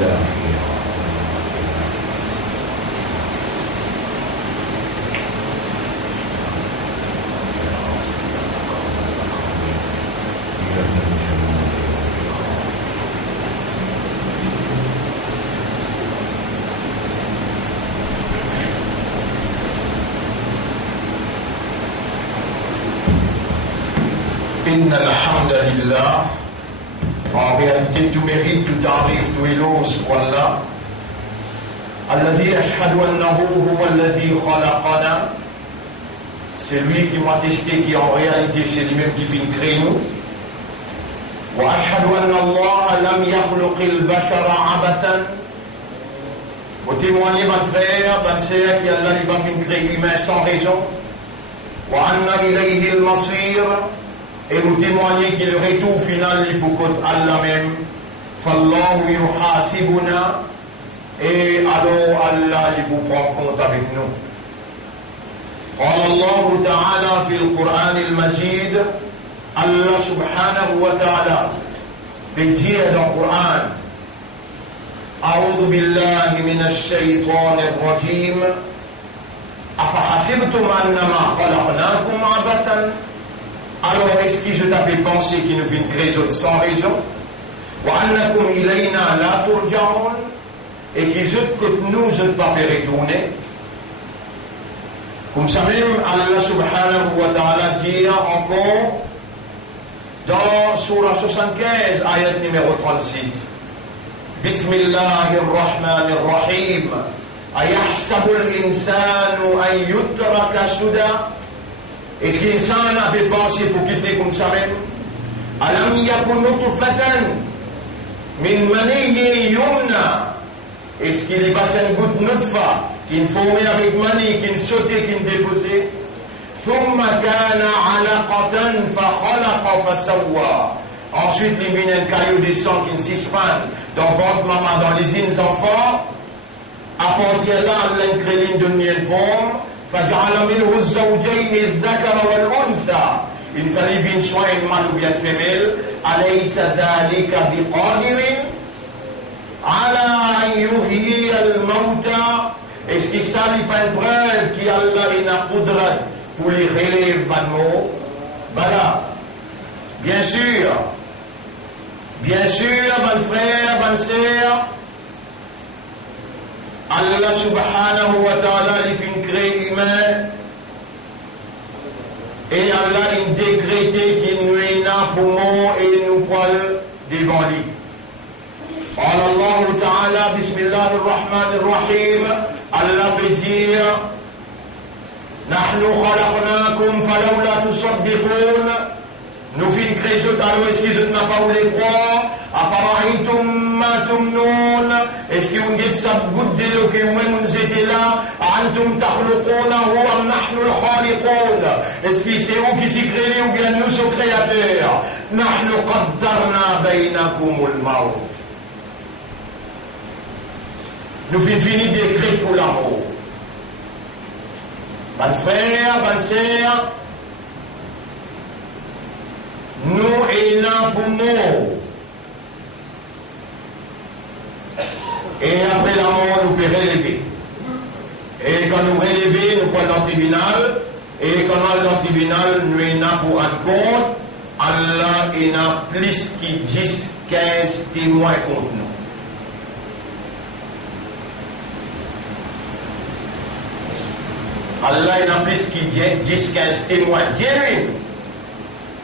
إن الحمد لله. En réalité, tout mérite, tout arrive, tout éloge pour Allah. الذي أشهد أنه هو الذي خلقنا. C'est lui qui m'a attesté qu'en réalité c'est lui-même qui fait créer nous. وأشهد أن الله لم يخلق البشر عبثا. Vous témoignez, mon frère, mon sœur, qu'Allah n'a pas fait créer l'humain sans raison. وأن إليه المصير. Et vous témoignez que le retour final est pour Allah même. Fallahu yuhasibuna. Et alors Allah il vous prend compte avec nous. قال الله تعالى في القرآن المجيد. Allah subhanahu wa ta'ala peut dire dans le Coran أعوذ بالله من الشيطان الرجيم أفحسبتم أنما خلقناكم عبثا. Alors, est-ce que je t'avais pensé qu'il nous fait une création sans raison? وَأَنَّكُمْ إِلَيْنَا لَا تُرْجَعُونَ. Et que nous, je ne pas retourner. Comme ça même, Allah subhanahu wa ta'ala dit encore dans Surah 75, ayat numéro 36. Bismillahirrahmanirrahim. أَيَحْسَبُ الْإِنسَانُ أَن يُتْرَكَ سُدًى. Est-ce qu'insan avait pensé pour quitter comme ça même? Alam yakun nutfatan min maniyyin yumna. Est-ce qu'il est passé une goutte nutfa qui formait avec mani, qui sautait, qui déposait? Thumma kana alaqatan fa khalaqa fa sawwa. Ensuite, il met un caillou de sang qui s'expande dans votre maman, dans les enfants. À partir de là, Allah crée une deuxième forme. فجعل منه الزوجين الذكر والأنثى. Il fallait bien soit un mâle ou bien une femelle. أليس ذلك بقادر على أن يحيي الموتى. Est-ce que ça n'est pas une preuve qu'Allah est la poudre pour les relèves de mots? Voilà. Bien sûr, mon frère, mon sœur, Allah subhanahu wa ta'ala il fait une créer humain et Allah il décrété qu'il nous est un poumon et nous poil devant lui. قال الله تعالى بسم الله الرحمن الرحيم. Allah peut dire نحن خلقناكم فلولا تصدقون. Nous fait une création, alors est-ce que je ne pas où les croire? أفرأيتم ما تمنون. Est-ce que vous dites ça goutte de l'eau que vous-même vous étiez là? أنتم تخلقونه أم نحن الخالقون. Est-ce que c'est vous qui s'y créez ou bien nous sommes créateurs? نحن قدرنا بينكم الموت. Nous finissons fini d'écrire pour l'amour. Mon frère, bonne sœur, nous et là pour mort. Et après la mort, nous pouvons relever. Et quand nous relevons, nous prenons dans le tribunal. Et quand nous allons dans le tribunal, nous sommes là pour un compte. Allah est là plus que 10, 15 témoins contre nous. Allah est là plus que 10, 15 témoins. Dieu lui.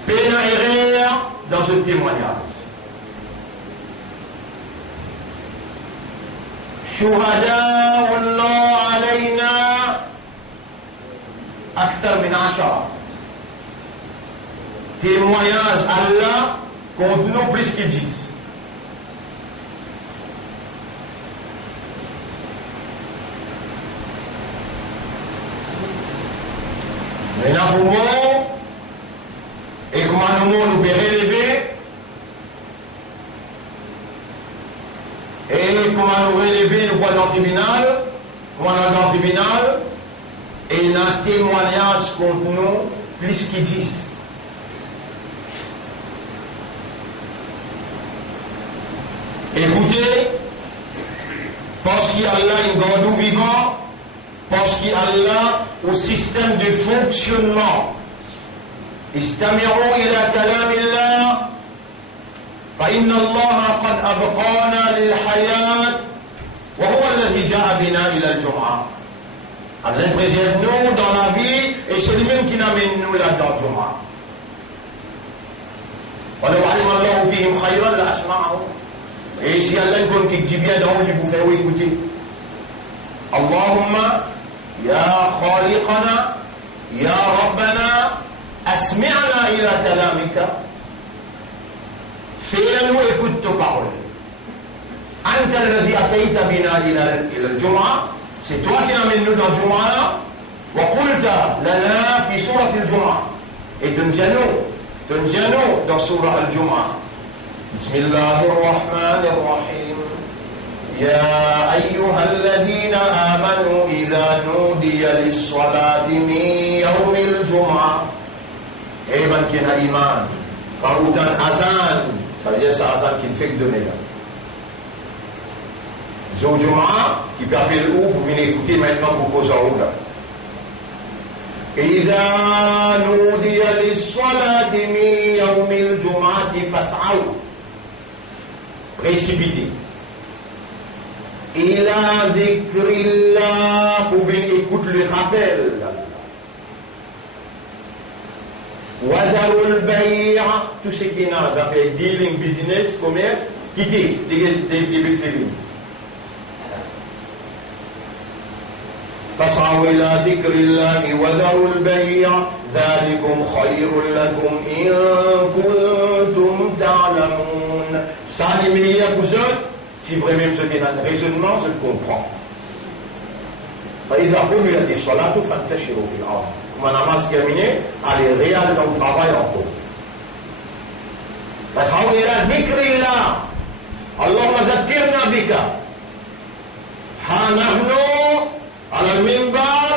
Pénal erreur dans ce témoignage. شهداء الله علينا أكثر من 10. Témoignage Allah contre nous plus que 10. Maintenant pour moi, et comment nous pouvons relever, et comment nous relever, nous voyons dans le tribunal, dans le tribunal, et il y a un témoignage contre nous, plus qu'ils disent. Écoutez, Parce qu'Allah est un God vivant, parce qu'Allah au système de fonctionnement. استمعوا إلى كلام الله فإن الله قد أبقانا للحياة وهو الذي جاء بنا إلى الجمعة. Allah préserve nous dans la vie et c'est lui-même qui n'amène nous là-dedans le Jum'a. ولو علم الله فيهم خيرا لأسمعهم. Et si Allah nous dit bien dans où vous faire écouter. Allahumma ya khaliqana ya rabbana asmi'na ila kalamika. Fais-nous écoute tes paroles. Anta alladhi atayta bina ila al-jum'a. C'est toi qui l'amènes nous dans le Jum'a. Wa qulta lana fi surat al-jum'a. Et donne-nous dans surat al-jum'a. Bismillahir rahmanir rahim. Ya ayyuhalladhina amanu idha nudiya lis-salati min yawmil jum'a. Et man qui a iman. Quand on donne azan, ça veut dire c'est azan qui fait que donner là. Zou Jum'a, qui peut appeler où, vous venez écouter maintenant pour poser en haut là. إذا نودي للصلاة من يوم الجمعة فاسعوا. Précipitez. إلى ذكر الله, vous venez écouter le rappel. وذروا البيع, tout ce qui est dans les affaires dealing, business, commerce, quittez, dégagez ces lignes. فاسعوا إلى ذكر الله وذروا البيع ذلكم خير لكم إن كنتم تعلمون. Ça, les meilleurs vous autres, si vraiment vous avez un raisonnement, je le comprends. فإذا قضيت الصلاة فانتشروا في الأرض. Quand la namaz terminée, allez réel dans le travail encore. فاسعوا إلى ذكر الله. اللهم ذكرنا بك. ها نحن على المنبر,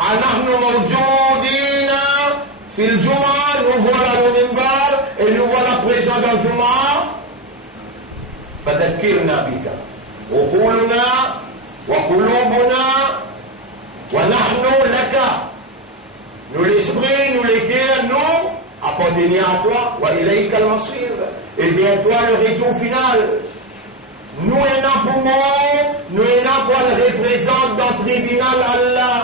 نحن موجودين في الجمعة, nous voilà le minbar et nous voilà présents dans le Jum'a. فذكرنا بك عقولنا وقلوبنا ونحن لك. Nous l'esprit, nous les cœurs, nous appartenons à toi. وإليك المصير. Et bien toi le retour final. Nous en pour moi, nous en pour le représente dans le tribunal Allah.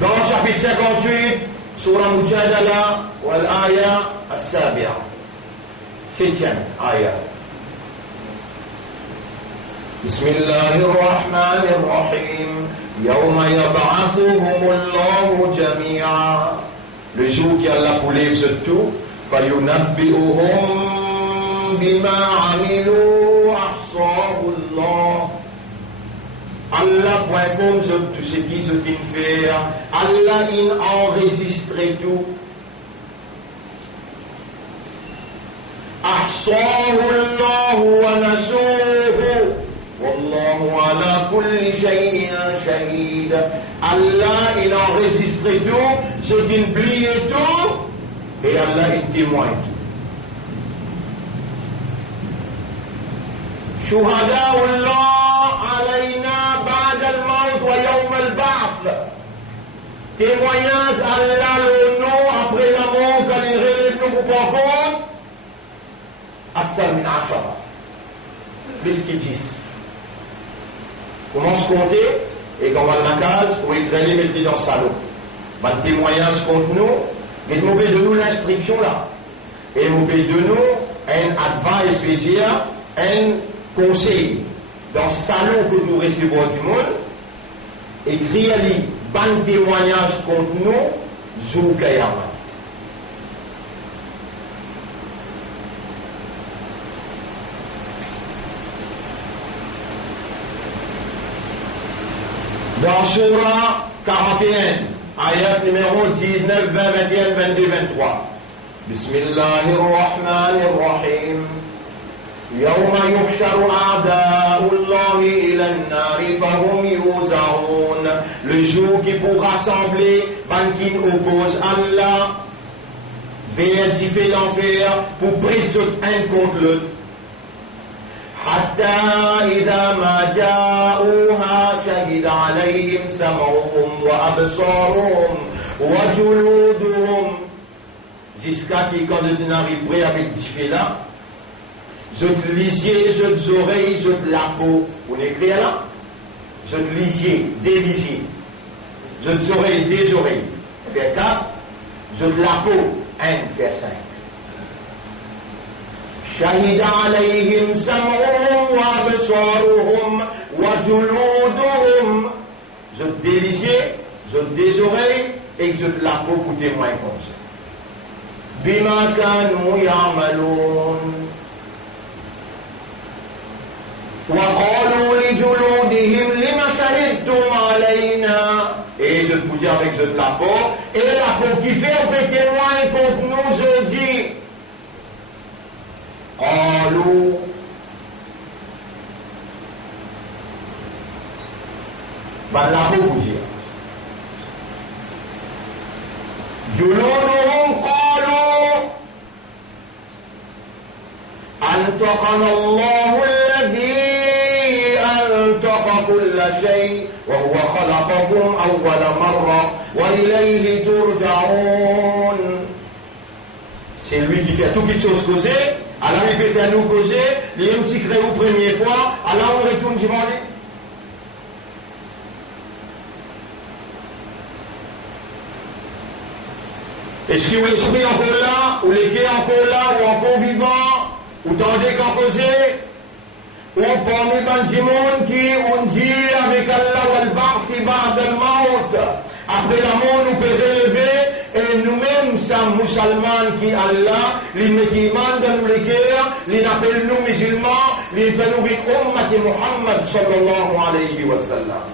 Dans le chapitre 58, Surah Mujadala, Wal-Aya As-Sabia. 7e Aya. Bismillahirrahmanirrahim. Yawma yab'athuhumullahu jami'a. Le jour qui Allah pour lève ce tout, fayunabbi'uhum بما عملوا أحصاه الله. Allah informe tout ce qu'il fait. Allah il enregistre tout. أحصاه الله ونسوه والله على كل شيء شهيد. Allah il enregistre tout, ce qu'il plie tout, et Allah il témoigne tout. شهداء الله علينا بعد الموت ويوم البعث. Témoignage Allah le nom après la mort quand il relève nous pour pas compte. أكثر من 10. Plus que 10. Commence à compter et quand on va dans la case, on va aller mettre dans le salon. Un témoignage contre nous, et nous de nous l'instruction là. Et nous de nous un advice, veut dire un conseil dans le salon que nous recevons du monde, écrire-lui bon témoignage contre nous, Zoukayama. Dans Surah 41, ayat numéro 19, 20, 21, 22, 23. Bismillahirrahmanirrahim. يوم يحشر أعداء الله إلى النار فهم يوزعون. Le jour qui pour rassembler ban qui oppose Allah vers l'enfer pour presser un contre l'autre. حتى إذا ما جاءوها شهد عليهم سمعهم وأبصارهم وجلودهم. Jusqu'à ce que quand je n'arrive près avec du fait là, je te lisiez, je te oreilles, je te la peau. Vous n'écrivez là? Je te lisiez, des lisiers. Je te oreilles, des oreilles. Fait 4. Je te la peau. 1, fait 5. شهد عليهم سمعهم وأبصارهم وجلودهم. Je te délisier, je te des oreilles et je te la peau pour témoin comme ça. بما كانوا يعملون. وقالوا لجلودهم لما شهدتم علينا. Et je te vous dis avec je te la peau. Et la peau qui fait des témoins contre nous, je dis. قالوا ben la peau vous dire. جلودهم قالوا أنطقنا الله الذي أنطق كل شيء وهو خلقكم أول مرة وإليه ترجعون. C'est lui qui fait toutes les choses causées. Alors il peut faire nous causer. Les hommes s'y créent aux premières fois. Alors on retourne dimanche. Est-ce que l'esprit encore là, ou les quais encore là, ou encore vivant, ou tendez qu'en causer, ou parmi du monde qui on dit avec Allah wal ba'thi ba'da al-maut. Après la mort, nous pouvons relever, et nous-mêmes, sommes musulmans qui Allah, les musulmans dans nous les guerres, les appellent nous musulmans, les fait nous vivre ummati Muhammad sallallahu alayhi wa sallam.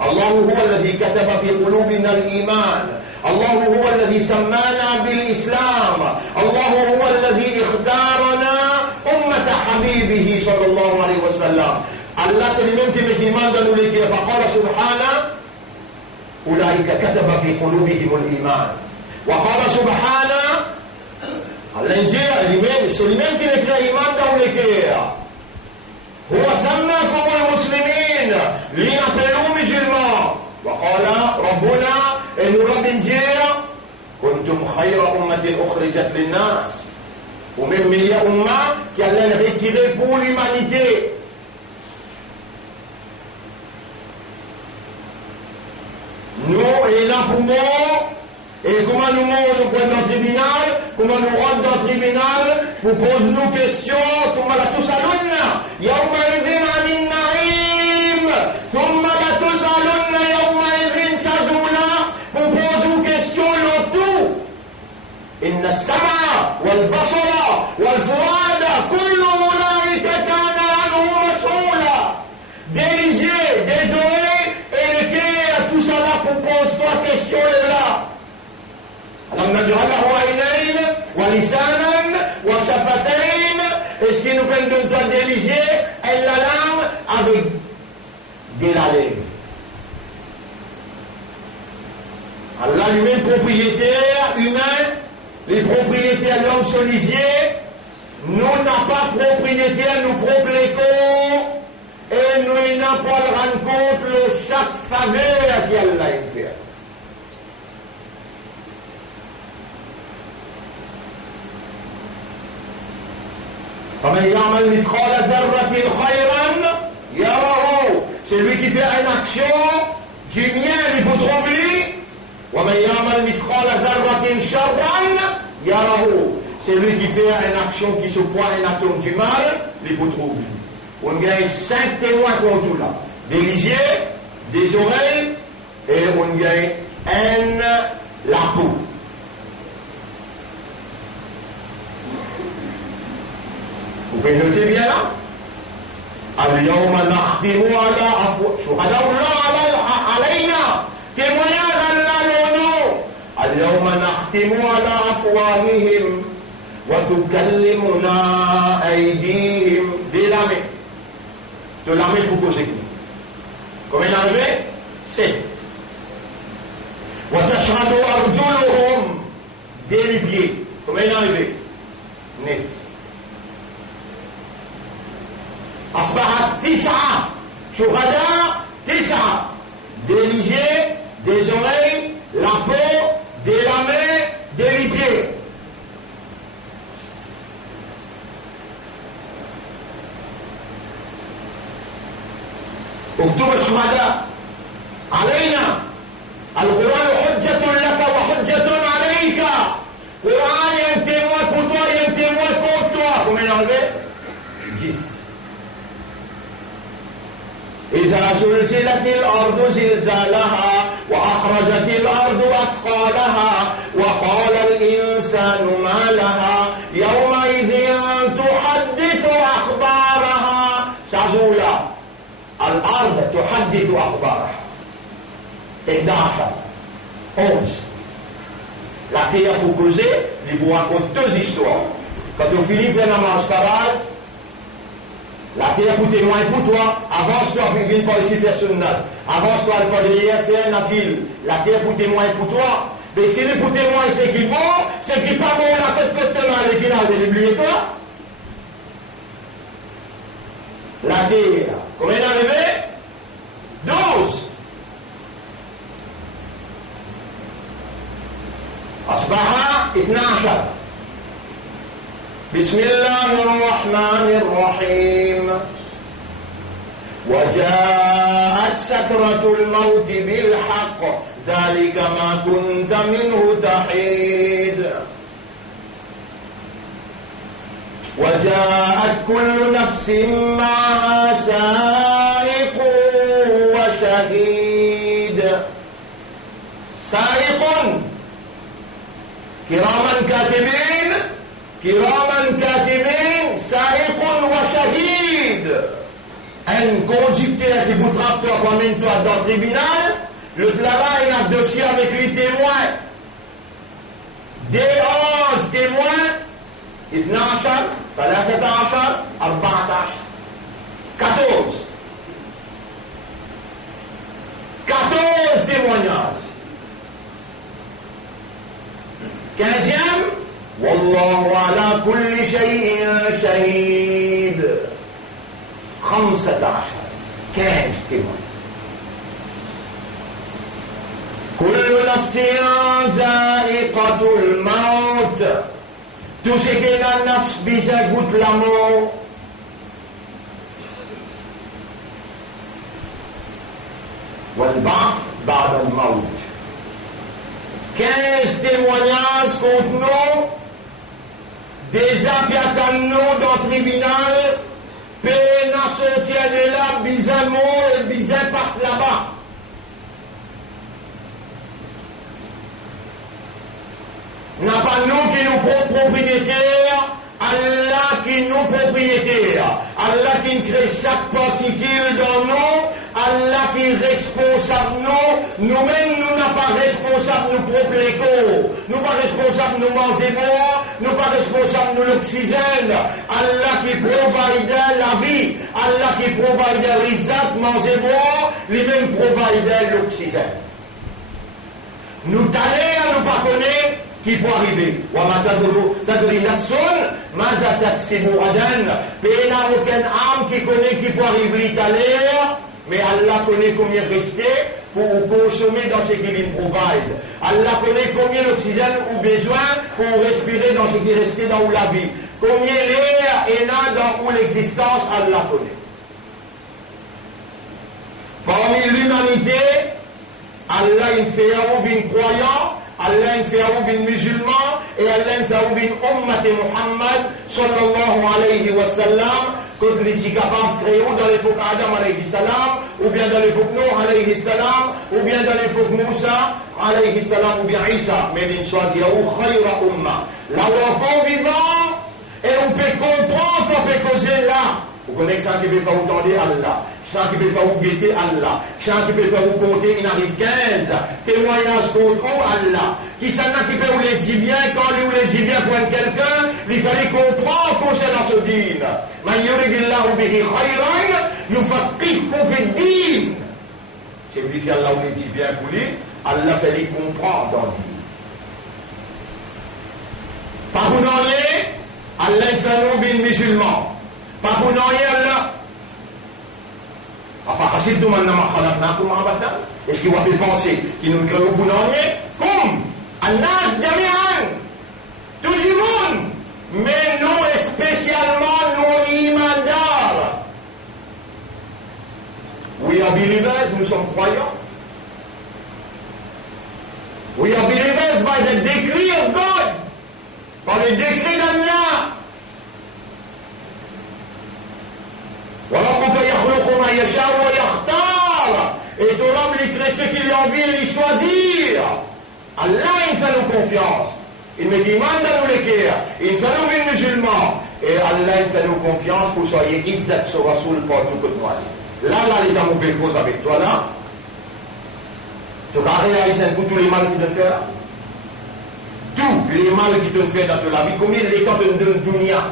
Allah huwa alladhi kataba fi qulubina al-iman. الله هو الذي سمانا بالإسلام. الله هو الذي اختارنا أمة حبيبه صلى الله عليه وسلم. الله سلم في مكيمان دنوليك فقال سبحانه أولئك كتب في قلوبهم الإيمان. وقال سبحانه الإنجيل الإمام سلم في الإيمان دنوليك هو سماكم المسلمين لنقلوا مسلمان. وقال ربنا إن رب نجير كنتم خير أمة أخرجت للناس. ومن مية أمة qui allait retirer pour l'humanité. Nous, et là pour moi, et comment nous nous prenons dans le tribunal, comment nous rentrons dans le tribunal, pour poser nos questions, ثم لا تسألن يومئذ عن النعيم ثم لا تسألن يومئذ سجولا. Pour poser nos questions le tout. إن السمع والبصر والفؤاد كل أولئك كان عنه مسؤولا. Des yeux, des oreilles et le cœur, tout ça là pour poser trois questions là. ألم نجعل له عينين ولسانا وشفتين. Est-ce que nous pouvons donner des yeux et la langue avec de la lèvre? Allah lui-même propriétaire humain, les propriétaires de l'homme sont lisiers. Nous n'avons pas propriétaire, nous propriétaires et nous n'avons pas de rendre compte de chaque faveur qu'Allah a fait. فمن يعمل مثقال ذرة خيرا يره. C'est lui qui fait une action du bien, il faut troubler. ومن يعمل مثقال ذرة شرا يره. C'est lui qui fait une action qui se croit un atome du mal, il faut troubler. On gagne 5 témoins contre tout là. Des lisiers, des oreilles, et on gagne la peau. Vous pouvez noter bien là. اليوم نختم على شهداء الله علينا. témoignage Allah le nom. اليوم نختم على أفواههم وتكلمنا أيديهم. De l'armée. De l'armée pour causer. Combien d'armées? 7. وتشهد أرجلهم. Des pieds. Combien d'armées? 9. أصبح Shuhada, tisa. Des ligiers, des oreilles, la peau, des mains, des pieds. اكتب الشهداء علينا القرآن حجة لك وحجة عليك قرآن ينتموت pour ينتموت pour toi combien enlevé 10 إذا زلزلت الأرض زلزالها وأخرجت الأرض أثقالها وقال الإنسان ما لها يومئذ تحدث أخبارها سازولا الأرض تحدث أخبارها 11 La terre pour causer, il vous raconte deux histoires. Quand on finit de faire la mascarade, la terre pour témoigner pour toi, avance-toi, viens pas ici faire son note. Avance-toi, le pas derrière, faire la file. La terre pour témoigner pour toi. Mais si les pour témoigner c'est qui bon, c'est qui pas bon, la tête que tu as, qui n'a de l'oublier toi. La terre, combien d'en arrivé 12. أصبح 12 بسم الله الرحمن الرحيم وجاءت سكرة الموت بالحق ذلك ما كنت منه تحيد وجاءت كل نفس معها سائق وشهيد سائق كراما كاتبين سائق وشهيد un conducteur qui vous trappe toi comme toi dans le tribunal le travail a un dossier avec les témoins des 11 témoins 12 13 14 14 témoignages 15e والله على كل شيء شهيد 15 témoins كل نفس ذائقة الموت tout ce qui est la nafs bisa goûte la mort والبعث بعد الموت 15 témoignages contre nous, déjà qui attendent nous dans le tribunal, peine à sortir de là, bizarre mort et bizarre passe là-bas. N'a pas nous qui nous propriétaires, Allah qui nous propriétaires, Allah qui crée chaque particule dans nous, Allah qui est responsable nous, nous-mêmes nous n'avons pas responsable nous propres l'écho, nous pas responsable nous manger boire, nous pas responsable nous l'oxygène, Allah qui provide la vie, Allah qui provide l'isat, manger boire, lui-même provide l'oxygène. Nous t'allons nous pas connaître qui peut arriver. Tadri nafsun, mada taksibu adan. Il n'y a aucune âme qui connaît qui peut arriver l'Italie, mais Allah connaît combien rester pour consommer dans ce qu'il nous provide. Allah connaît combien d'oxygène ou besoin pour respirer dans ce qui reste dans la vie. Combien l'air est là dans l'existence, Allah connaît. Parmi l'humanité, Allah il fait un croyant, Allah il fait un musulman et Allah il fait un ummat Muhammad sallallahu alayhi wa sallam que les capables créés dans l'époque Adam alayhi salam ou bien dans l'époque Nour alayhi salam ou bien dans l'époque Moussa alayhi salam ou bien Isa mais il soit dit khayra umma là où on vivant et on peut comprendre qu'on peut causer là vous connaissez ça qui peut faire vous tendre Allah ça qui peut faire vous guetter Allah, ça qui peut faire vous compter, il arrive 15 témoignages contre Allah, qui s'en a qui peut vous les dire bien, quand il vous les dit bien pour quelqu'un, il fallait comprendre concernant ce dîne. Man yuridillahu bihi khayran, yufaqihu fi din. C'est lui qui Allah vous les dit bien pour lui, Allah fait les comprendre dans le dîne. Par vous n'en Allah fait un musulman. Par vous n'en Allah. Enfin, حسبتم أنما خلقناكم عبثا. Est-ce qu'il va penser qu'il nous crée pour nous? Comme الناس جميعا, tout le monde, mais nous spécialement nous imandars. We are believers, nous sommes croyants. We are believers by the decree of God, par le décret d'Allah. وربك يخلق ما يشاء ويختار. Et ton homme lui crée ce qu'il a envie et lui choisir. Allah il fait nous confiance. Il me dit manda nous l'écrire. Il fait nous musulmans. Et Allah il fait nous confiance pour soyez izzat sur Rasoul partout que toi. Là, il est dans mauvaise cause avec toi là. Tu vas réaliser tous les mal qu'il te fait là. Tous les mal qu'il te fait dans ta vie. Combien les temps de dunya?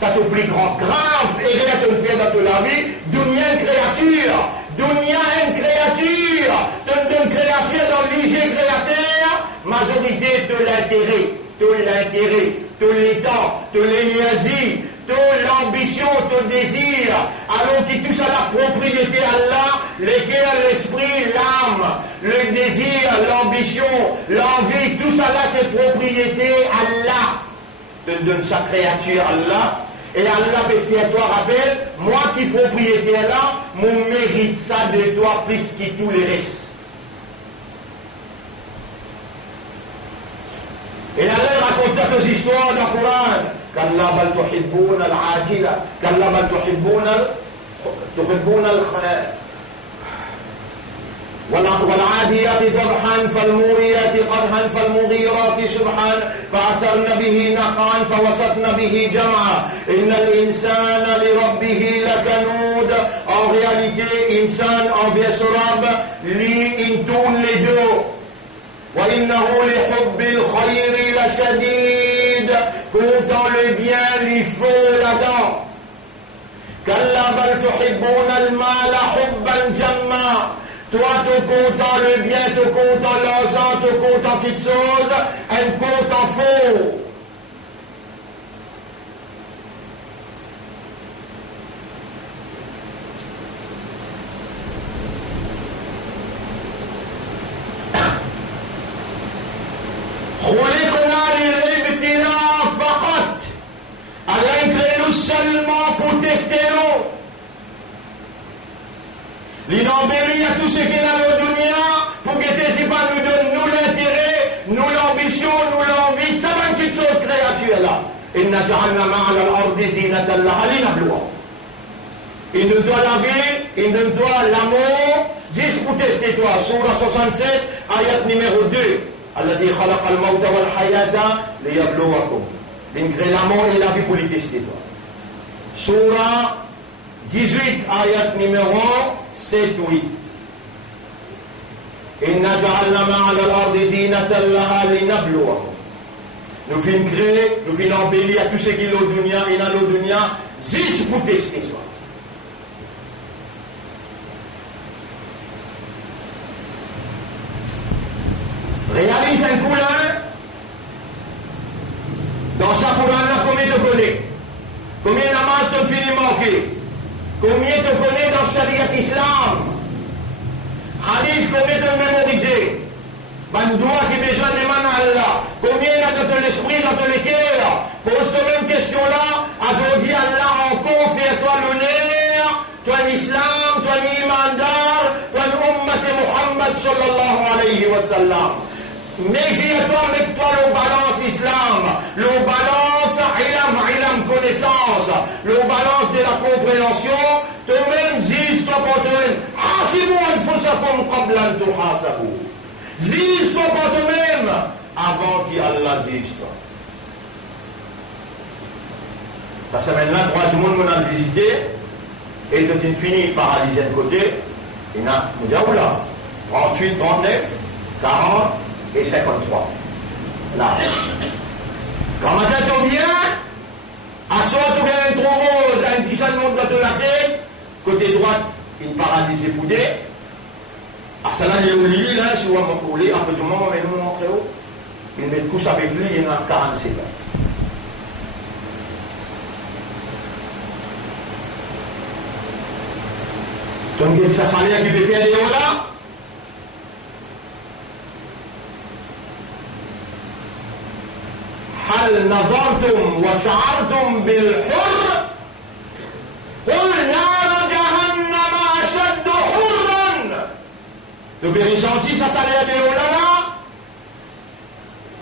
Ça te plus grave et rien te fait dans ta vie. Dunya une créature. Dunya une créature. Une créature dans l'IG créateur. Majorité de l'intérêt. Tout l'intérêt. Tout les temps. Tout l'énergie. Toute l'ambition, tout désir, alors qui touche à la propriété Allah, lesquels l'esprit, l'âme, le désir, l'ambition, l'envie, tout ça là c'est propriété Allah. Te donne sa créature Allah, et Allah peut faire toi rappel, moi qui propriété là, mon mérite ça de toi plus que tous les restes. Et Allah raconte quelques histoires dans le Coran. كلا بل تحبون العاجلة كلا بل تحبون والعاديات ضبحا فالموريات قدحا فالمغيرات سبحا فأثرن به نقعا فوسطن به جمعا إن الإنسان لربه لكنود. En réalité, insan envers son Rab, lui il tourne les deux. وإنه لحب الخير لشديد. Content le bien, il faut là-dedans. كلا بل تحبون المال حبا جما. Toi, tu content le bien, tu content l'argent, tu content quelque chose, un content faux. خلقنا للابتلاء فقط. Allah crée nous seulement pour tester nous. Il embellit à tout ce qui est dans le dunya pour que si pas nous donne nous l'intérêt, nous l'ambition, nous l'envie, ça va quelque chose créature là. Inna ja'alna ma'ala al-ardi zinatan laha linabluwahum. Il nous doit la vie, il nous doit l'amour, juste pour tester toi. Surah 67, ayat numéro 2. الذي خلق الموت والحياة ليبلوكم. Il crée l'amour et la vie pour les tester toi. Surah 18, ayat numéro 7-8. إنا جعلنا ما على الأرض زينة لها لنبلوهم. Nous finissons créer, nous finissons embellir à tout ce qui est au dunya et dans le dunya, juste pour tester toi. Réalise un coup là, dans sa Coran, combien tu connais? Combien de namaz tu finis manquer? Combien tu connais dans le Sharia Islam? Hadith, combien tu mémorisé? Bandoua qui besoin de man Allah. Combien il y a dans l'esprit, dans le cœur? Pose cette même question-là. Aujourd'hui, Allah encore fait toi l'honneur, toi l'islam, toi l'imandar, toi l'ummat de Muhammad sallallahu alayhi wa sallam. Mets-toi avec toi le balance islam, le balance ilam connaissance, le balance de la compréhension, toi-même dis-toi pour toi-même, hasibu anfusakum qabla an tuhasabu. Dis-toi pour toi-même avant qu'Allah dise toi. Ça semaine-là, 3 semaines, on a visité, et tout est fini par un dixième côté, il y a 38, 39, 40, et 53. Là. Quand matin tu viens, à soi tu viens un trop rose, un petit chat de monde dans la tête, côté droite, une paradis époudée. À cela, il y a au lit, là, si on va m'enrouler, après du moment, on va nous montrer où. Il met couche avec lui, il y en a 47 ans. Donc, ça salaire qui peut faire des hauts là. هل نظرتم وشعرتم بالحر قل نار جهنم أشد حرا. Tu peux ressentir ça salaire des hauts là.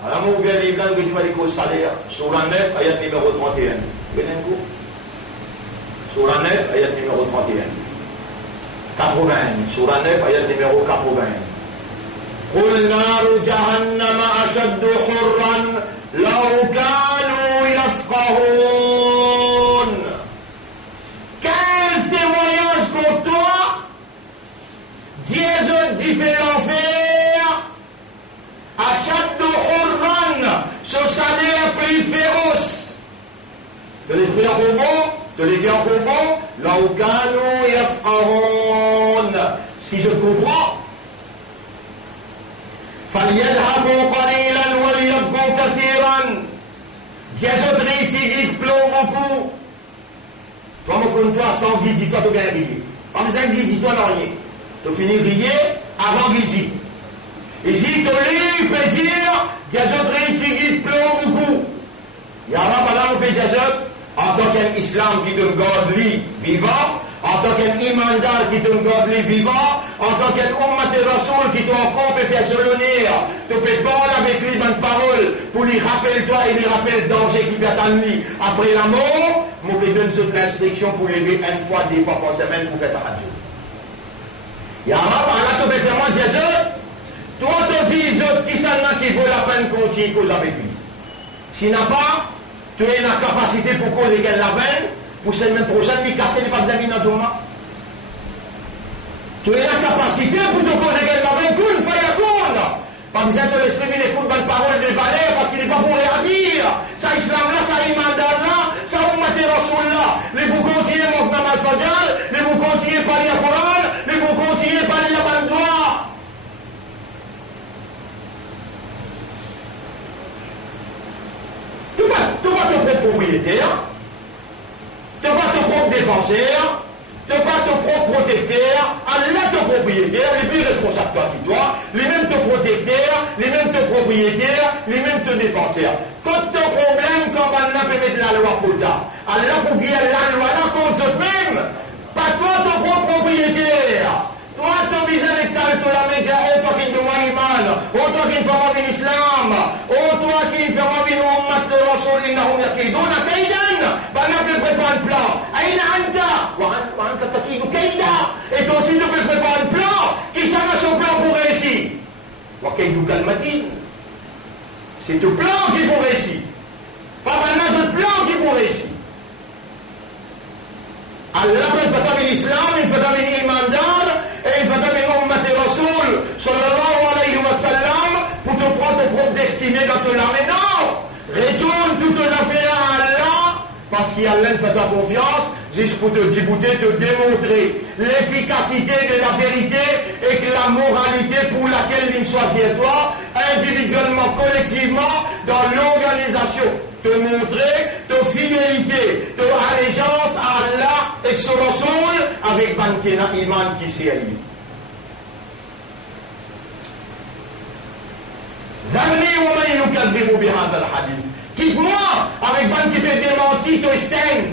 Alors, mon gars, les blancs que tu vas dire salaire, sur la 9, ayat numéro 31. Venez-vous. Sur la 9, ayat numéro 31. 80. Sur la 9, ayat numéro 80. قل نار جهنم أشد حرا لو كانوا يفقهون. 15 témoignages contre toi, 10 autres différents faits. أشد حرا, ce salaire plus féroce. De l'esprit en combo, de l'idée en combo, لو كانوا يفقهون. Si je comprends, فليذهبوا قليلا وليبقوا كثيرا. Diazotri, tigit, plomb beaucoup. Toi, mon compte, toi, sans guidi, toi, tu gagnes guidi. Comme ça, guidi, toi, non, rien. Tu finis rier avant guidi. Ici, tu lis, peut dire, diazotri, tigit, plomb beaucoup. Il y a là, madame, on peut diazot, en tant qu'islam qui donne godly vivant, en tant qu'imandar qui donne godly vivant, en tant qu'ummat et rasoul qui doit encore faire se l'honneur, tu peux parler avec lui bonne parole pour lui rappeler toi et lui rappeler le danger qui va t'amener. Après la mort, moi je donne cette instruction pour lever une fois, 2 fois par semaine pour faire ta radio. Il y a un là, tu peux faire moi dire toi aussi, les autres qui sont là qui vaut la peine qu'on t'y cause avec lui. S'il n'a pas, tu as la capacité pour causer qu'elle la peine, pour cette semaine prochaine, lui casser les pas d'amis dans le journal. Tu as la capacité pour te causer qu'elle la peine, une fois à compte. Pas besoin de laisser les coups de bonne parole de balai parce qu'il n'est pas pour réagir. Ça islam là, ça imandar là, ça ummat et rasoul là. Les vous continuez mon namaz fajr, les vous continuez par le Coran, les vous continuez par le bandwa. Tu vas ton propre propriétaire, tu vas ton propre défenseur, tu vas ton propre protecteur, Allah ton propriétaire, les plus responsables toi qui toi, les mêmes te protecteurs, les mêmes te propriétaires, les mêmes te défenseurs. Quand ton problème, quand Allah peut mettre la loi pour toi, Allah pour qu'il y ait la loi là contre eux-mêmes, pas toi ton propre propriétaire. Toi, tu as besoin de t'arrêter la main, oh, toi qui es de Waïman, oh, toi qui es femme de l'islam, oh, toi qui es femme de l'ummat de Rasoul, innahum yakidun, kaidan, ben là, tu prépares un plan. Aïna anta, wa anta takidu kaida. Et toi aussi, tu peux préparer un plan, qui s'en a son plan pour réussir. Wa kaidu kalmatin. C'est ton plan qui pour réussir. Pas maintenant, c'est le plan qui pour réussir. Allah peut faire l'islam, il fait l'imandar, et il fait l'ummat de Rasoul, sallallahu alayhi wa sallam, pour te prendre ton propre destinée dans ton âme. Non! Retourne toute l'affaire à Allah, parce qu'Allah fait ta confiance, juste pour te dégoûter, te démontrer l'efficacité de la vérité et que la moralité pour laquelle il choisit toi, individuellement, collectivement, dans l'organisation. Te montrer ta fidélité, ta allégeance à Allah et son Rasoul avec Bankena Iman qui s'est allié. Quitte-moi avec Ban qui peut démentir ton stand,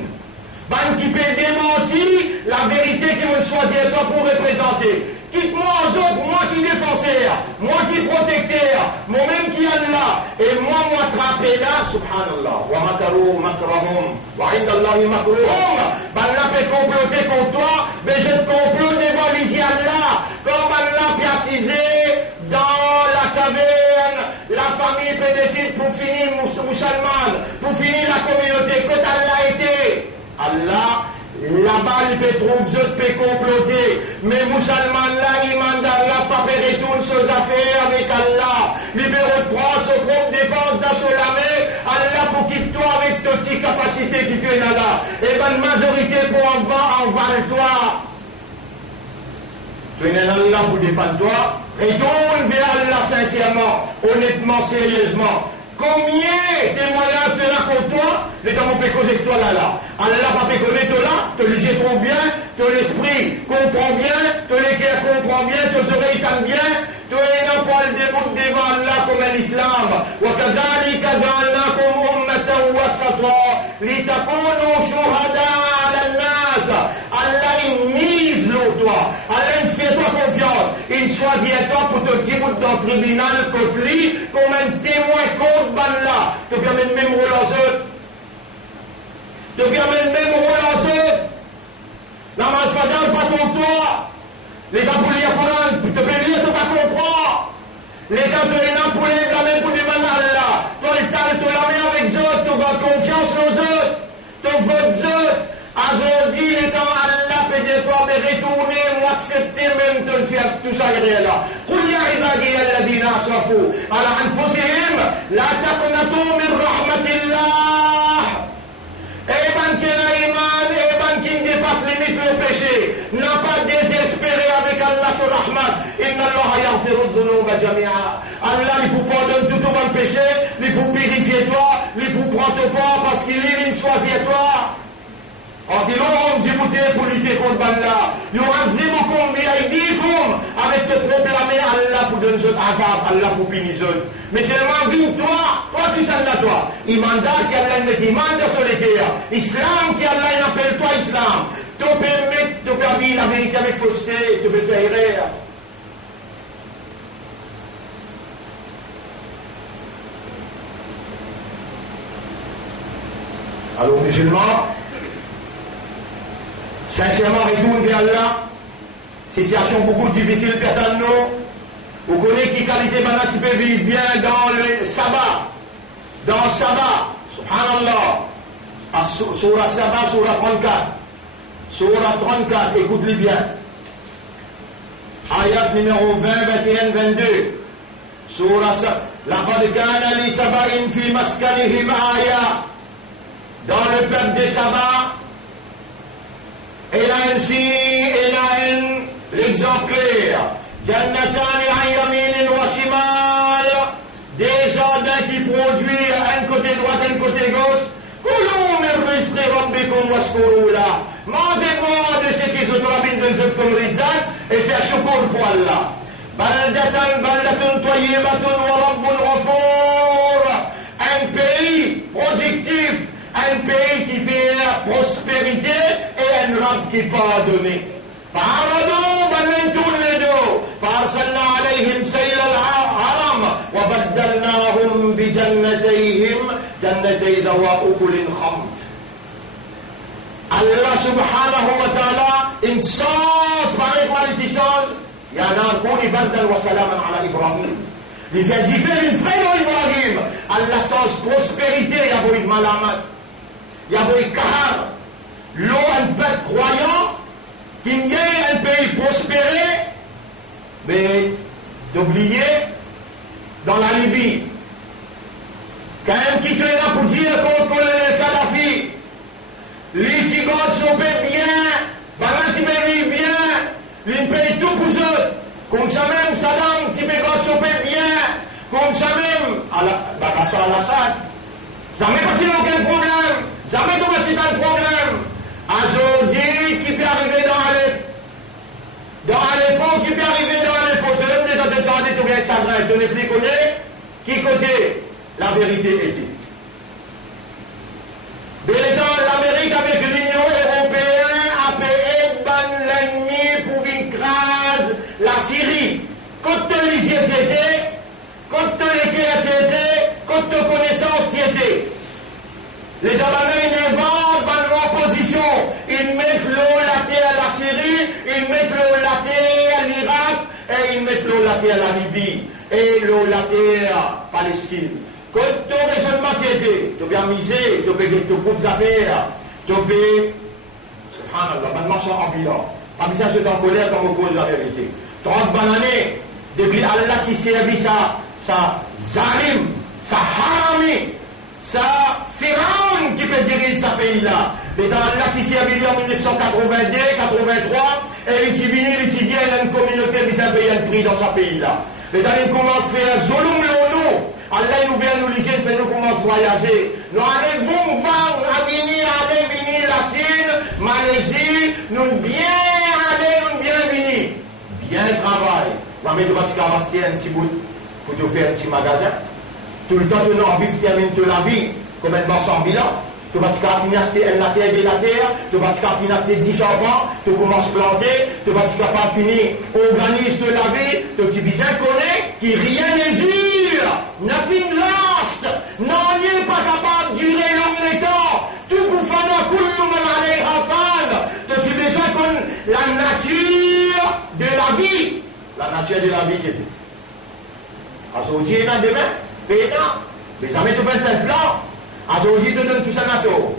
Ban qui peut démentir la vérité que vous choisissez toi pour représenter. Quitte-moi aux autres, moi qui défenseur, moi qui protecteur, moi-même qui Allah, et moi attrapé là, subhanallah, wa makaru makrahum, wa indallahi makruhum, ben là peut comploter contre toi, mais je te complote devant l'Isi Allah, comme Allah peut assiser dans la caverne, la famille peut décider pour finir musulmane, pour finir la communauté, que Allah était, Allah, là-bas, il peut trouver, je peux comploter. Mais musulman là, iman d'Allah, pas peut retourner ses affaires avec Allah. Il peut reprendre sa propre défense dans son lamé. Allah pour quitter toi avec toutes tes capacités qui tu es là. Et bonne majorité pour envale-toi. Tu es là pour défendre toi. Retourne vers Allah sincèrement, honnêtement, sérieusement. Combien de témoignages te racontent toi, les gens peut causer que toi là. Allah va te connaître là, te le trop bien, ton esprit comprend bien, ton cœur comprend bien, tes oreilles t'entendent bien, tu n'as pas le début devant Allah comme l'islam. وَكَذَلِكَ جَعَلْنَاكُمْ أُمَّةً وَسَطًا لِتَكُونُوا شُهَدَاءَ عَلَى النَّاسِ. Allah il mise toi, Allah il fait toi confiance, il choisit toi pour te dire dans le tribunal contre lui comme un témoin contre Allah. Tu permets le même rôle aux autres. Tu permets le même rôle aux autres. La marche fatale pas contre toi. Les gars pour lire Coran, tu peux lire, tu vas comprendre. Les gars pour les nains pour les blâmer pour demander à Allah. Toi, il t'a la main avec eux, tu vas confiance aux autres. Tu votes autres. Aujourd'hui, les gars, Allah peut dire toi, mais retourner, moi accepter même de le faire tout ça là. قل يا عبادي الذين أسرفوا على أنفسهم لا تقنطوا من رحمة الله. Et ben qui a iman, et ben qui dépasse limite le péché, n'a pas désespéré avec Allah sur Rahmat. Inna Allah yaghfiru dhunuba jami'a. Allah lui pour pardonner tout ton péché, lui pour purifier toi, lui pour prendre toi parce qu'il est une choisie toi. En disant, on dit pour lutter contre Allah. Il y aura beaucoup avec te proclamer Allah pour donner un azab, Allah pour punir. Mais seulement vu toi tu sais là toi. Il mandat qui Allah ne dit mandat sur les terres. Islam qui Allah n'appelle toi Islam. Tu peux mettre, tu peux dire la vérité avec fausseté, tu peux faire erreur. Alors musulmans, sincèrement, retourne vers Allah. Situation beaucoup difficile pour nous. Vous connaissez qui qualité maintenant tu peux vivre bien dans le sabbat. Dans le sabbat. Subhanallah. Surah Sabbat, Surah 34. Surah 34, écoute-le bien. Ayat numéro 20, 21, 22. Surah Sabbat. لَقَدْ كَانَ لِسَبَإٍ فِي مَسْكَنِهِمْ آيَةٌ. Dans le peuple de Sabbat, il a l'exemplaire. Jannatani an yaminin wa shimal. Des jardins qui produisent un côté droit, un côté gauche. Koulou min rizqi rabbikum washkuru la. Mangez-moi de ce qui se trouve dans ce comme rizq et faire shukr pour Allah. Baldatun tayyibatun wa rabbun ghafour. Un pays productif. Un pays qui fait prospérité et un rab qui pardonne. فعرضوا بلنتون لدو فأرسلنا عليهم سيل العرم وبدلناهم بجنتيهم جنتي ذوات أكل خمط. Allah subhanahu wa ta'ala une chance pareille malédiction. Il y en a un coup ibadal wa salaman ala Ibrahim. Il fait différer une frère Ibrahim. Allah chance prospérité, il y a beaucoup de malamat. Il y a beaucoup de kahar. L'eau, un peuple croyant, qui gagne un pays prospéré, mais d'oublier dans la Libye. Quand même qui est là pour dire contre le colonel Kadhafi, les Tigres sont bien, Banati vit bien, les pays tout pour eux. Comme ça même, Saddam, si les Tigres sont bien, comme ça même, Bachar al-Assad, jamais pas aucun problème, jamais pas un problème. Aujourd'hui, qui peut arriver dans l'époque, qui peut arriver dans l'époque, de temps tout bien sagrin, de ne plus connaître, qui côté la vérité était. De l'état, l'Amérique avec l'Union européenne a payé l'ennemi pour écraser la Syrie. Quand les étaient, quand les guerres étaient, quand les connaissances étaient. Les Dabanais inventent dans l'opposition. Ils mettent l'eau la terre à la Syrie, ils mettent l'eau la terre à l'Irak, et ils mettent l'eau la terre à la Libye, et l'eau la terre à Palestine. Quand ton raisonnement qui était, tu peux miser, tu peux gagner tes propres affaires, tu peux. Subhanallah, maintenant c'est en bilan. Parmi ça, je suis en colère comme au cause de la vérité. 30 bananées, depuis Allah qui servi ça zalim, ça harami. Ça, Pharaon qui peut diriger ce pays-là. Mais dans Allah qui s'est habillé en 1982, 83, et il est venu, il a une communauté qui s'est payé un prix dans ce pays-là. Et dans une commence à faire zolum l'eau, Allah nous vient nous liger, fait nous commence à voyager. Nous allons vous voir, à venir, la Chine, Malaisie, nous bien aller, nous bien venir. Bien travail. La maison va te masquer un petit bout pour te faire un petit magasin. Tout le temps, tu n'as envie de terminer toute la vie, comme un marchand bilan. Tu vas acheter la terre de la terre, tu vas acheter 10 enfants, tu commences à planter, tu vas finir, organise de la vie, tu bien connais, qui rien ne dure, nothing last, non, n'est pas capable de durer longtemps, tout pour faire tu besoin comme la nature de la vie, qui est. Aujourd'hui, il y a demain, mais jamais tu peux faire le plan. Aujourd'hui, te donne qui ça nato.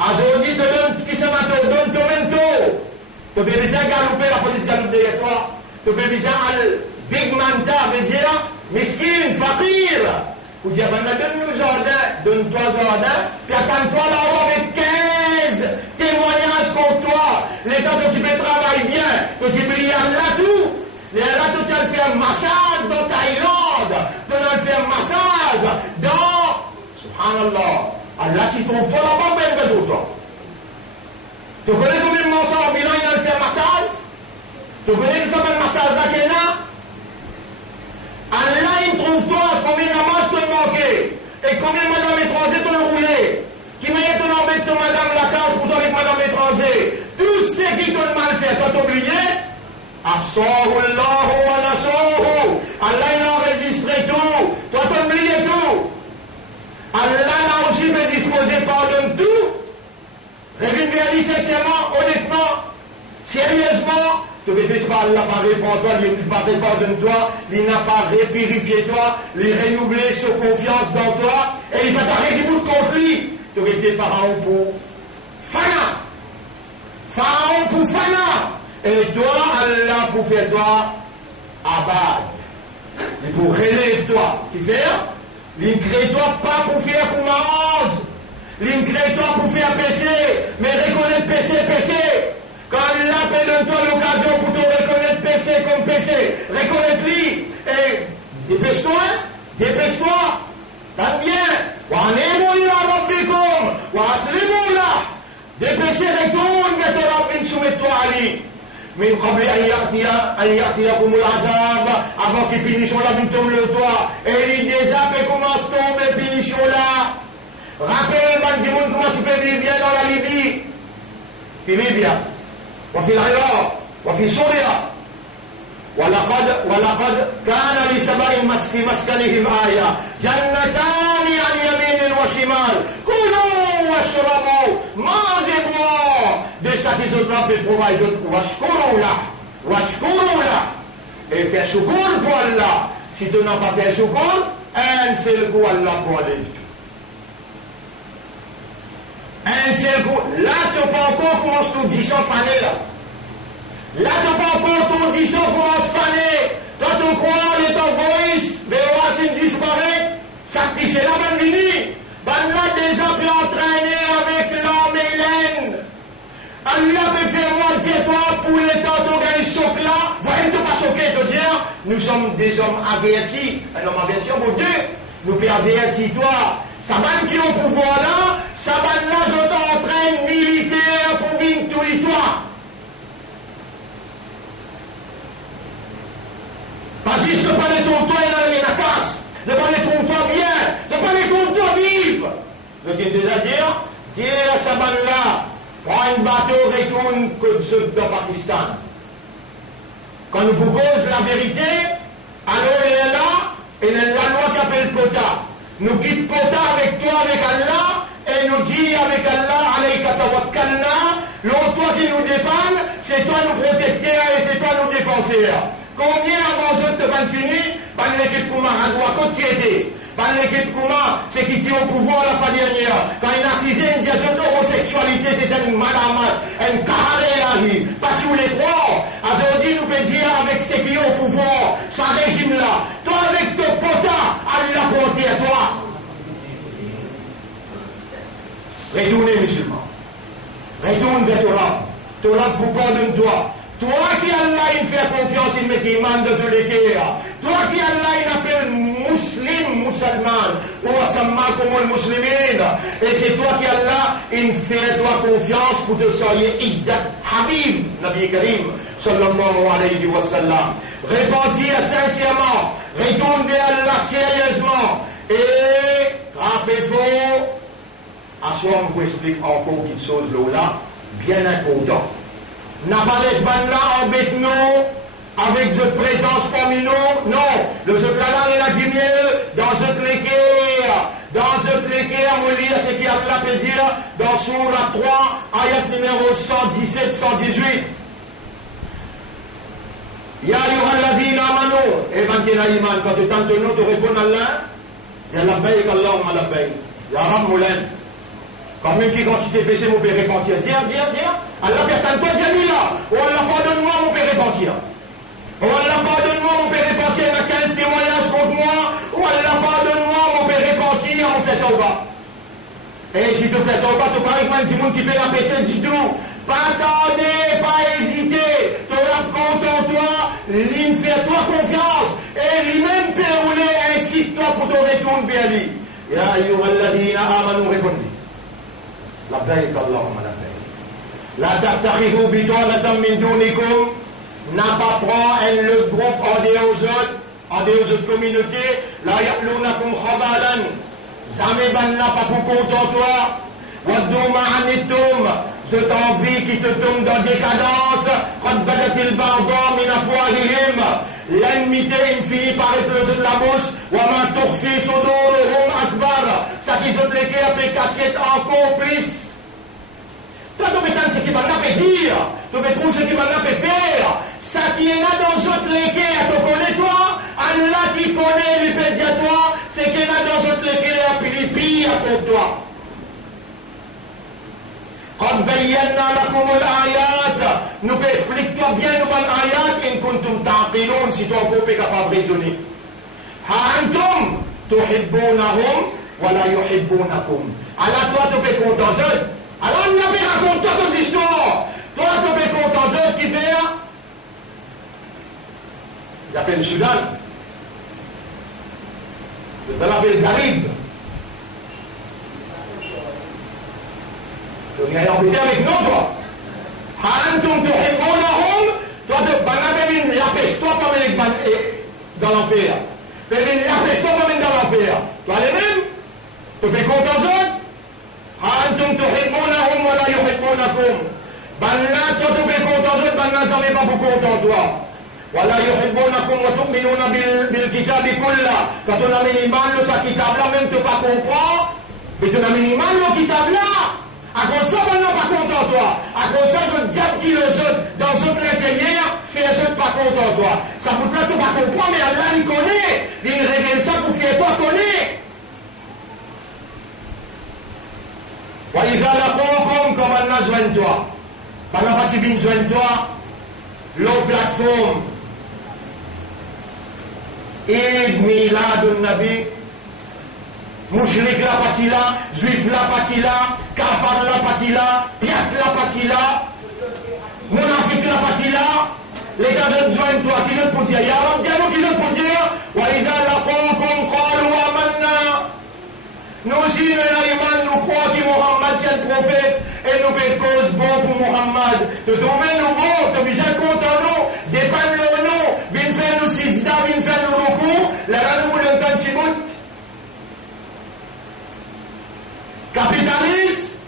Aujourd'hui, te donne qui ça nato. Donne ton mento. Tu peux déjà galoper, la police galope derrière toi. Tu peux déjà aller big manta, miskin, fakir. Ou dire, donne-nous jardin, donne-toi jardin, puis attends-toi là-haut avec 15 témoignages contre toi. Les temps que tu peux travailler bien, que tu brilles là tout. Là, tu vas faire un massage dans Thaïlande. Tu vas faire un massage dans. Subhanallah. Allah, tu trouves toi là-bas, ben de toi. Tu connais combien de mensonges en bilan, il a fait un massage? Tu connais qui s'appelle massage là qu'il y a? Allah, il trouve toi combien de namages tu manqué? Et combien de madame étranger tu roulé? Qui m'a dit ton embête ton madame la case pour toi avec madame étranger? Tous ceux qui t'ont mal fait, t'as oublié? Asahullahu wa nasahu. Allah, il a enregistré tout. Toi, t'as oublié tout. Allah là aussi peut disposer, pardonne tout. Révine bien sincèrement, honnêtement, sérieusement. Tu ne peux pas Allah pas répondre toi, il n'a pas pardonne-toi, il n'a pas purifié toi, il renouvelé sa confiance dans toi, et il va t'arrêter pour le conflit. Tu aurais été Pharaon pour Fana. Pharaon pour Fana. Et toi, Allah pour faire toi Abad. Et pour relève-toi. Tu fais? Il crée toi pas pour faire pour m'arrange. Il crée toi pour faire péché. Mais reconnaître péché. Quand Allah peut donner-toi l'occasion pour te reconnaître péché comme péché. Reconnais-le. Et dépêche-toi. T'as bien. Dépêchez, retourne, mettez-la, soumettez-toi à lui. Mais il y a comme l'azab, avant qu'il punition là, il tombe le toit. Et il déjà peut commencer à tomber, punition là. Rappelez, comment tu peux vivre bien dans la Libye. Puis Libya, وفي العراق وفي سوريا ولقد كان لسبأ في مسكنهم آية جنتان عن يمين وشمال كلوا واشربوا mangez boire de ça qu'ils ont appelé pour washkuru là et faire shukr pour Allah. Si tu n'as pas fait shukr, un seul coup Allah pour aller. Un seul coup, là tu pas encore commence tout 10 ans fané là. Là tu pas encore tout 10 ans commence fané. Quand tu crois les temps voice, mais voici disparaît, ça qui c'est la bonne vie. Ben là déjà pu entraîner avec l'homme et l'aine. Allah peut faire moi de toi pour les temps de gagner choc là. Voyez-vous pas choqué de dire, nous sommes des hommes avertis. Un homme averti au bout d'eux. Nous pouvons avertir toi. Ça va qui est au pouvoir là, ça va là, je t'entraîne militaire pour venir tuer toi. Parce que je ne pas les trouve toi et la casse. Je ne pas les trouve toi bien. Je ne pas les trouve toi vivre. Je t'ai déjà dit à ça va là, prends un bateau, retourne côte sud de Pakistan. Quand nous vous cause la vérité, alors il est là, et il y a la loi qui appelle Pota. Nous quitte Pota avec toi, avec Allah, et nous dit avec Allah, alayka tawakkalna, l'autre toi qui nous dépanne, c'est toi nous protecteur et c'est toi nous défenseur. Combien avant je te van fini, ban l'équipe Kouma à droit, quand tu étais, ban l'équipe Kouma, c'est qui tient au pouvoir la fois dernière. Quand il a narcisé une diasion d'homosexualité, c'est un malamat, un carré la vie. Pas tous les trois. Aujourd'hui, nous pouvons dire avec ceux qui ont au pouvoir, ce régime-là, toi avec ton pota, Allah porté à toi. Retournez, musulmans. Retourne vers Torah. Torah pour pardonne-toi. Toi qui Allah il fait confiance, il met iman de tous les cœurs. Toi qui Allah il appelle musulman, ou asammakum al-muslimin. Et c'est toi qui Allah il fait toi confiance pour te soyez Izzat Habib, Nabi Karim, sallallahu alayhi wa sallam. Repentir sincèrement, retourne vers Allah sérieusement, et frappez fort. À ce moment, je vous explique encore quelque chose là, bien important. N'a pas d'espagne là, embête-nous, avec cette présence parmi nous, non. Le ce là, il a dit mieux, dans ce précaire, on lit ce qu'il a peut dire, dans Sourate 3, ayat numéro 117-118. Ya ayyuhalladhina amanu, et quand tu as iman, quand tu tentes de nous, tu réponds à Allah, ya labbaik Allahumma labbaik, ya Rab Moulin. Quand même qui quand tu t'es péché, mon père repentir. Dire. Allah perdonne toi, dis-lui là. Oh Allah pardonne-moi, mon père repentir. Oh Allah pardonne-moi, mon père repentir. Il y a 15 témoignages contre moi. Oh Allah pardonne-moi, mon père repentir. On fait tauba. Et si tu fais tauba, tu parles avec du monde qui fait la péché, dis tout. Pas tarder, pas hésiter. Tu auras compte en toi. L'île fait toi confiance. Et lui-même peut rouler ainsi que toi pour te retourner vers lui. Ya ayyuhalladhina amanu répondez. لبيك اللهم لبيك لا تتخذوا بطانة من دونكم n'a pas prendre le groupe en dehors aux autres communautés la ya'lunakum khabalan jamais banna pas pour content toi waddu ma'anittum cette envie qui te tombe dans décadence qad badatil baghdha min afwahihim l'ennemité finit par exploser de la bouche wa ma tukhfi suduruhum akbar ça qui se plaît après casquette encore plus. Toi tu peux ce qui va pas dire, tu peux trouver ce qui va pas faire, ça qui est là dans autres légués, tu connais toi, Allah qui connaît lui peut dire toi, c'est qui est là dans autres légués, puis pire pour toi. قد بينا لكم الآيات nous explique-toi bien nous l'ayat in kuntum ta'qilun si toi vous êtes capable de raisonner ha antum tuhibbunahum wa la yuhibbunakum alors toi tu peux content alors on avait raconté toutes les histoires toi tu peux content qui fait il appelle le Soudan il l'appelle Garib. Il est embêté avec nous, toi. Hantum tuhibbunahum, toi de banabin l'apêche-toi comme les dans l'enfer. L'apêche-toi comme dans l'enfer. Toi les mêmes, tu fais compte aux autres. Hantum tuhibbunahum wa la yuhibbunakum. Banna, toi tu fais compte aux autres, banna jamais pas pour compte en toi. Wa la yuhibbunakum wa tu'minuna bil kitabi kullah. Quand on a mis iman, le sa kitab là, même tu pas comprendre, mais tu as mis iman le kitab là. À cause de ça, on n'a pas content toi. À cause de ça, le diable qui le jette dans ce l'intérieur, fait un jeu pas content toi. Ça vous plaît, tu vas comprendre, mais Allah, il connaît. Il révèle ça pour faire toi connaître. وإذا لقوكم comme Allah joint toi. Pendant que tu viens joindre toi, l'autre plateforme, Eid Miladun Nabi, Mouchrik la partie là, Juif la partie là, Kafar la partie là, Piat la partie là, Monafik la partie là, les gars de joindre toi, qui le pour dire, ya Rab, dis-nous qui le pour dire, وَإِذَا لَقُوكُمْ قَالُوا آمَنَّا. Nous aussi, nous croyons que Mohammed est le prophète et nous faisons cause bon pour Mohammed. De trouver nous bon, de bien content nous, dépanne le nom, viens faire nous sijda, viens faire nous recours, là nous voulons un petit bout. Capitaliste,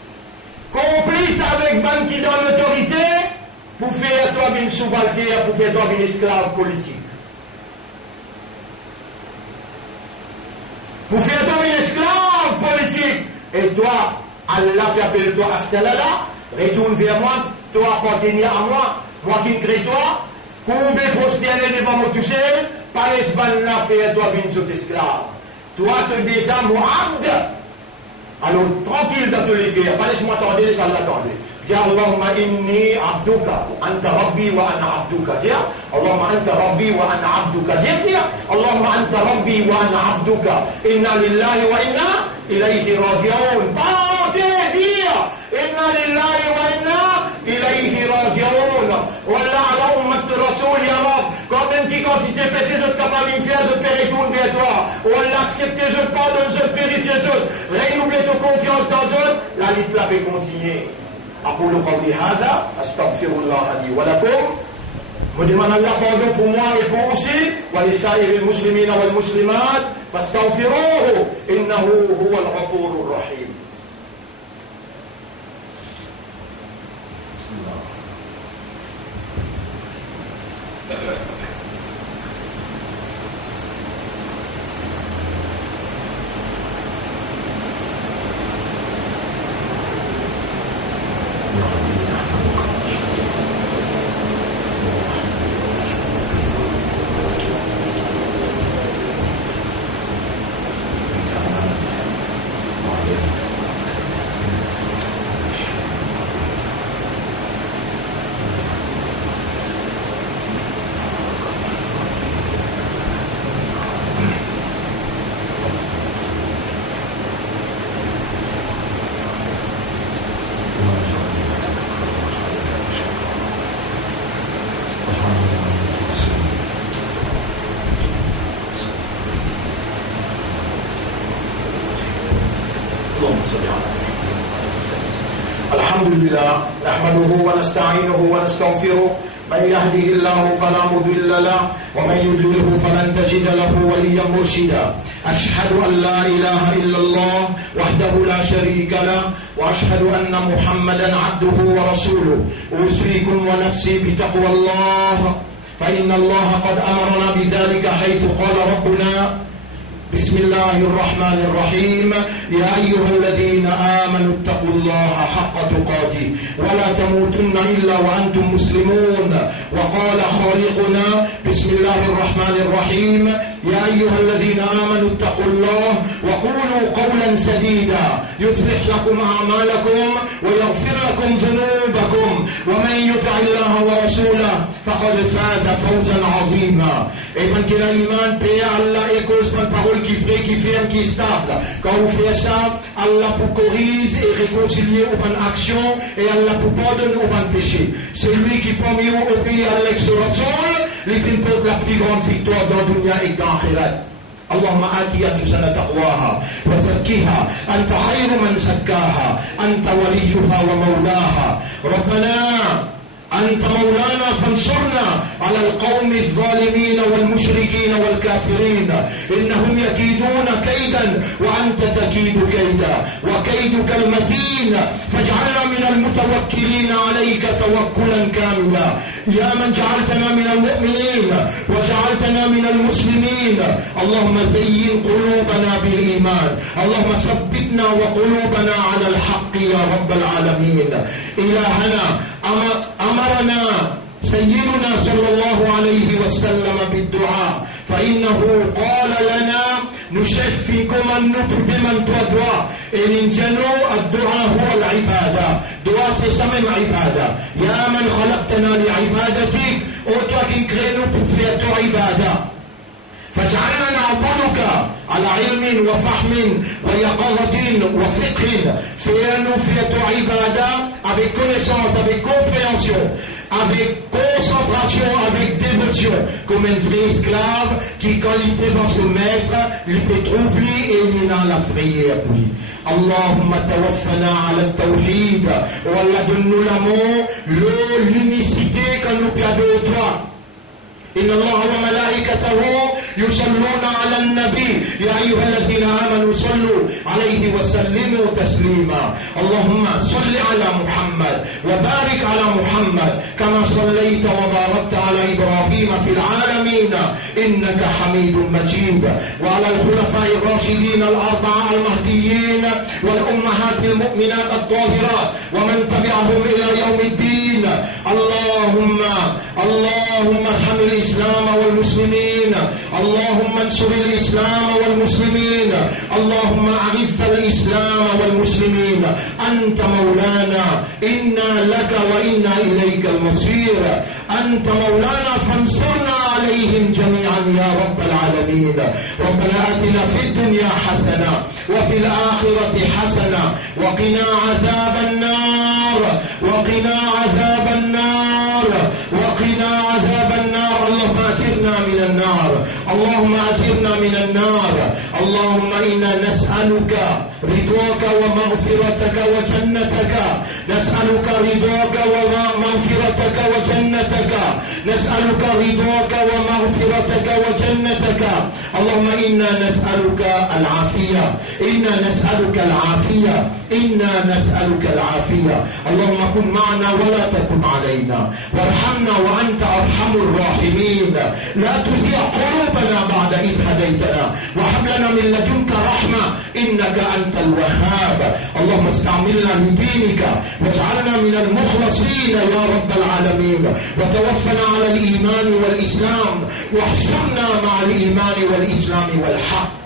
complice avec ban qui dans l'autorité, pour faire toi une subalterne, pour faire toi une esclave politique. Pour faire toi une esclave politique. Et toi, Allah t'appelle toi à ce là, retourne vers moi, toi appartenir à moi, moi qui crée toi, combien prosterner devant moi tout seul, par l'espagne là, faire toi une autre esclave. Toi, tu es déjà Mu'abd. Alors, tranquille dans tous les cas, pas laisse-moi attendre, laisse Allah attendre. Ya Allahumma inni abduka, anta rabbi wa ana abduka. Tiens, Allahumma anta rabbi wa ana abduka. Tiens, Allahumma anta rabbi wa ana abduka. Inna lillahi wa inna ilayhi raji'un. Parentez, dire, inna lillahi wa inna ilayhi raji'un. Wallah, alors Rasoul, ya Rab, quand même qui quantité de péché, je suis capable de me faire, je te retourne vers toi. On l'accepte, je te pardonne, je te purifie, je te renouvelle ta confiance dans eux. La lutte là peut continuer. أقول قولي هذا أستغفر الله لي ولكم. Je demande Allah pardon pour moi et pour aussi ولسائر المسلمين والمسلمات فاستغفروه إنه هو الغفور الرحيم. الحمد لله نحمده ونستعينه ونستغفره من يهده الله فلا مضل له ومن يضلله فلن تجد له وليا مرشدا أشهد أن لا إله إلا الله وحده لا شريك له وأشهد أن محمدا عبده ورسوله أوصيكم ونفسي بتقوى الله فإن الله قد أمرنا بذلك حيث قال ربنا بسم الله الرحمن الرحيم يا أيها الذين آمنوا اتقوا الله حق تقاته ولا تموتن إلا وأنتم مسلمون وقال خالقنا بسم الله الرحمن الرحيم يا أيها الذين آمنوا اتقوا الله وقولوا قولا سديدا يصلح لكم أعمالكم ويغفر لكم ذنوبكم ومن يطع الله ورسوله فقد فاز فوزا عظيما. Et man qui a iman, paix à Allah et cause par parole qui vraie, qui ferme, qui stable. Quand vous faites ça, Allah pour corriger et réconcilier aux bonnes actions et Allah pour pardonner aux bonnes péchés. C'est lui qui parmi vous obéit à l'ex-Rasoul, les films portent la plus grande victoire dans le dunya et dans l'akhirat. اللهم آت أنفسنا تقواها وزكها أنت خير من زكاها أنت وليها ومولاها. ربنا أنت مولانا فانصرنا على القوم الظالمين والمشركين والكافرين إنهم يكيدون كيدا وأنت تكيد كيدا وكيدك المتين فاجعلنا من المتوكلين عليك توكلا كاملا. يا من جعلتنا من المؤمنين وجعلتنا من المسلمين اللهم زين قلوبنا بالإيمان اللهم ثبتنا وقلوبنا على الحق يا رب العالمين. إلهنا أمرنا سيدنا صلى الله عليه وسلم بالدعاء فإنه قال لنا نشفيكم النطق بمن تدعى إن جنوا الدعاء هو العبادة. دعاء c'est ça même عبادة. يا من خلقتنا لعبادتك ô toi qui crée nous pour faire ton عبادة فاجعلنا نعبدك على علم وفهم ويقظة وفقه. Fais-nous faire ton عبادة avec connaissance, avec compréhension, avec concentration, avec dévotion, comme un vrai esclave qui, quand il est devant son maître, il peut trouver et il a la prière pour lui. Allahumma tawaffana ala tawhid wa Allah donne-nous l'amour, l'unicité quand nous perdons toi. إن الله وملائكته يصلون على النبي يا أيها الذين آمنوا صلوا عليه وسلموا تسليما. اللهم صل على محمد وبارك على محمد كما صليت وباركت على إبراهيم في العالمين إنك حميد مجيد وعلى الخلفاء الراشدين الأربعة المهديين والأمهات المؤمنات الطاهرات ومن تبعهم إلى يوم الدين. اللهم ارحم الإسلام والمسلمين اللهم انصر الإسلام والمسلمين اللهم أعز الإسلام والمسلمين. أنت مولانا إنا لك وإنا إليك المصير. أنت مولانا فانصرنا عليهم جميعا يا رب العالمين. ربنا آتنا في الدنيا حسنة وفي الآخرة حسنة وقنا عذاب النار وقنا عذاب النار وقنا عذاب النار. أجرنا من النار، اللهم أجرنا من النار. اللهم إنا نسألك رضاك ومغفرتك وجنتك، نسألك رضاك ومغفرتك وجنتك، نسألك رضاك ومغفرتك وجنتك. اللهم إنا نسألك العافية، إنا نسألك العافية، إنا نسألك العافية. اللهم كن معنا ولا تكن علينا، وارحمنا وأنت أرحم الراحمين. لا تزيغ قلوبنا بعد إذ هديتنا، وهب لنا من لدنك رحمة إنك أنت الوهاب. اللهم استعملنا لدينك واجعلنا من المخلصين يا رب العالمين، وتوفنا على الإيمان والإسلام، واحشرنا مع الإيمان والإسلام والحق.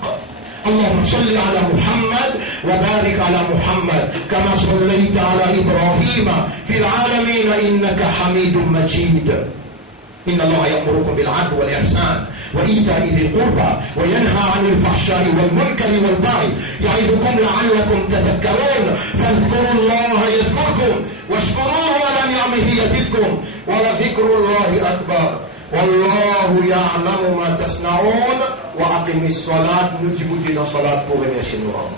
اللهم صل على محمد وبارك على محمد كما صليت على إبراهيم في العالمين إنك حميد مجيد. إن الله يأمركم بالعدل والإحسان وإيتاء ذي القربى وينهى عن الفحشاء والمنكر والبغي يعظكم لعلكم تذكرون. فاذكروا الله يذكركم واشكروه على نعمه يزدكم ولذكر الله أكبر والله يعلم ما تصنعون. وأقم الصلاة نجب دين صلاة قوم يشنون.